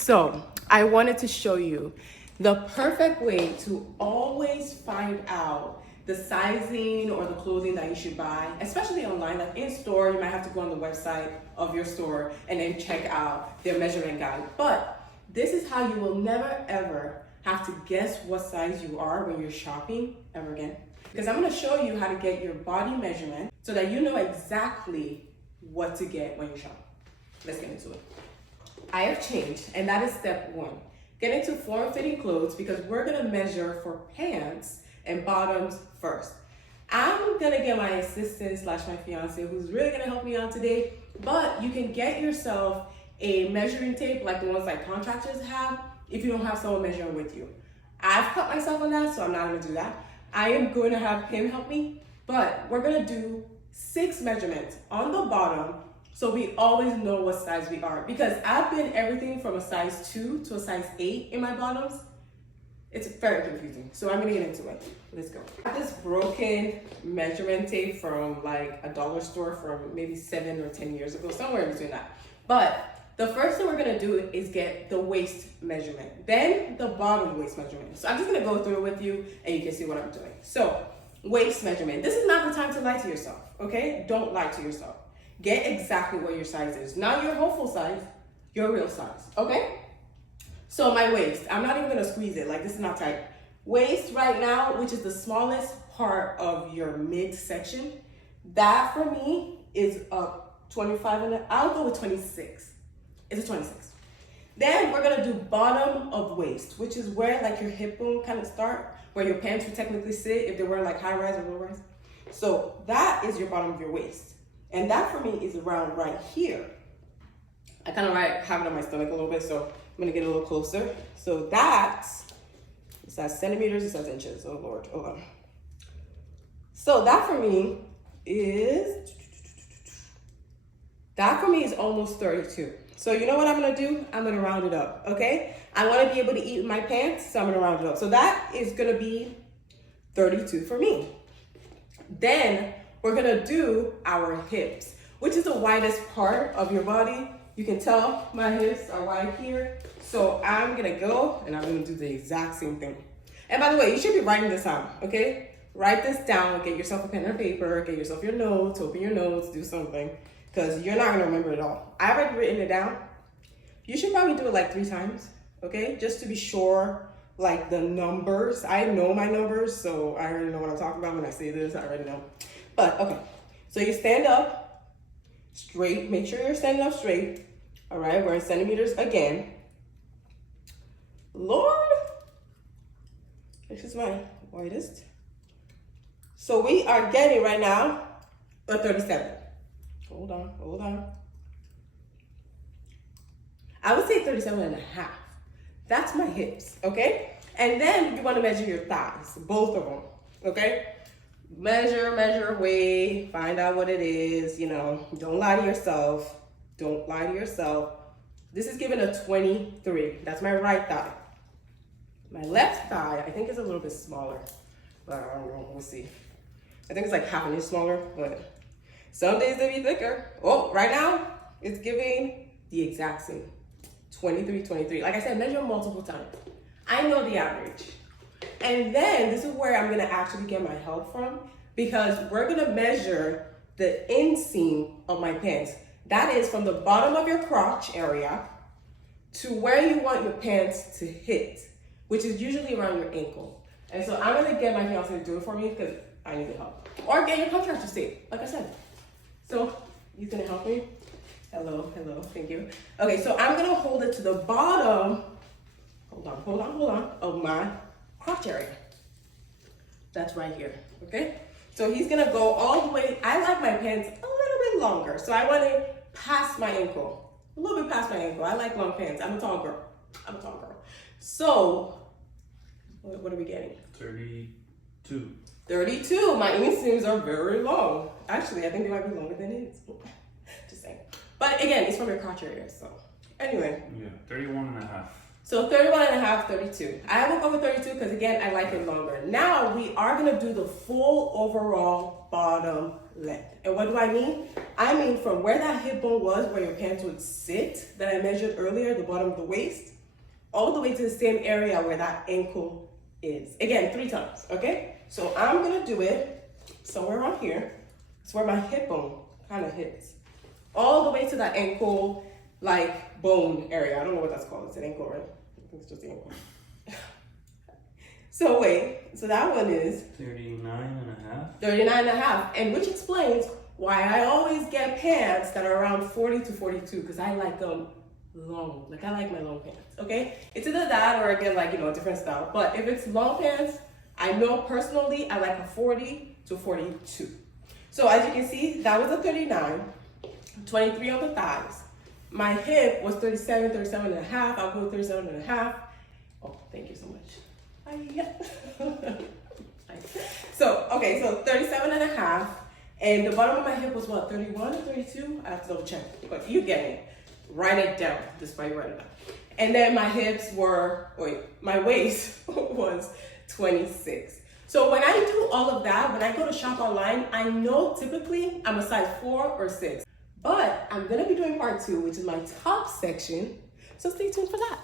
So I wanted to show you the perfect way to always find out the sizing or the clothing that you should buy, especially online. Like in store, you might have to go on the website of your store and then check out their measurement guide. But this is how you will never ever have to guess what size you are when you're shopping ever again. Because I'm gonna show you how to get your body measurement so that you know exactly what to get when you shop. Let's get into it. I have changed, and that is step one. Get into form-fitting clothes because we're gonna measure for pants and bottoms first. I'm gonna get my assistant slash my fiance who's really gonna help me out today, but you can get yourself a measuring tape like the ones like contractors have if you don't have someone measuring with you. I've cut myself on that, so I'm not gonna do that. I am going to have him help me, but we're gonna do 6 measurements on the bottom so we always know what size we are. Because I've been everything from a size 2 to a size 8 in my bottoms. It's very confusing, so I'm gonna get into it. Let's go. I have this broken measurement tape from like a dollar store from maybe 7 or 10 years ago, somewhere in between that. But the first thing we're gonna do is get the waist measurement, then the bottom waist measurement. So I'm just gonna go through it with you and you can see what I'm doing. So waist measurement. This is not the time to lie to yourself, okay? Don't lie to yourself. Get exactly what your size is. Not your hopeful size, your real size, okay? So my waist, I'm not even gonna squeeze it, like this is not tight. Waist right now, which is the smallest part of your midsection, that for me is a 25 and I'll go with 26. It's a 26. Then we're gonna do bottom of waist, which is where like your hip bone kind of start, where your pants would technically sit if they were like high rise or low rise. So that is your bottom of your waist. And that for me is around right here. I kind of have it on my stomach a little bit, so I'm gonna get a little closer. So that, it says centimeters, it says inches, oh Lord, hold on. So that for me is almost 32. So you know what I'm gonna do? I'm gonna round it up, okay? I wanna be able to eat my pants, so I'm gonna round it up. So that is gonna be 32 for me. Then we're gonna do our hips, which is the widest part of your body. You can tell my hips are wide here. So I'm gonna go and I'm gonna do the exact same thing. And by the way, you should be writing this out, okay? Write this down, get yourself a pen and paper, get yourself your notes, open your notes, do something, because you're not gonna remember it all. I've already written it down. You should probably do it like 3 times, okay? Just to be sure, like the numbers. I know my numbers, so I already know what I'm talking about when I say this, I already know. But okay, so you stand up straight, make sure you're standing up straight. All right, we're in centimeters again. Lord, this is my widest. So we are getting right now a 37. Hold on. I would say 37 and a half. That's my hips, okay? And then you wanna measure your thighs, both of them, okay? Measure, weigh, find out what it is, you know, don't lie to yourself. Don't lie to yourself. This is given a 23. That's my right thigh. My left thigh, I think is a little bit smaller, but I don't know, we'll see. I think it's like half an inch smaller, but some days they be thicker. Oh, right now, it's giving the exact same, 23. Like I said, measure multiple times. I know the average. And then this is where I'm gonna actually get my help from because we're gonna measure the inseam of my pants. That is from the bottom of your crotch area to where you want your pants to hit, which is usually around your ankle. And so I'm gonna get my fiance to do it for me because I need the help. Or get your contractor's tape, like I said. So he's gonna help me. Hello, thank you. Okay, so I'm gonna hold it to the bottom, hold on, of my crotch area. That's right here, okay? So he's gonna go all the way. I like my pants a little bit longer, so I want it past my ankle, a little bit past my ankle. I like long pants. I'm a tall girl. So, what are we getting? 32. 32. My inseams are very long. Actually, I think they might be longer than his. Just saying. But again, it's from your crotch area, so. Anyway. Yeah, 31 and a half. So 31 and a half, 32. I will go with 32 because again, I like it longer. Now we are gonna do the full overall bottom length. And what do I mean? I mean from where that hip bone was, where your pants would sit, that I measured earlier, the bottom of the waist, all the way to the same area where that ankle is. Again, 3 times, okay? So I'm gonna do it somewhere around here. It's where my hip bone kind of hits. All the way to that ankle, like bone area. I don't know what that's called. It's an ankle, right? I think it's just the ankle. So wait, so that one is 39 and a half. 39 and a half, and which explains why I always get pants that are around 40 to 42, because I like them long. Like I like my long pants, okay? It's either that or I get like, a different style. But if it's long pants, I know personally I like a 40 to 42. So as you can see, that was a 39, 23 on the thighs. My hip was 37, 37 and a half. I'll go with 37 and a half. Oh, thank you so much. So, okay, so 37 and a half. And the bottom of my hip was what, 31 or 32? I have to double check, but you get it. Write it down, despite write it down. And then my hips were, my waist was 26. So when I do all of that, when I go to shop online, I know typically I'm a size 4 or 6. But I'm gonna be doing part 2, which is my top section. So stay tuned for that.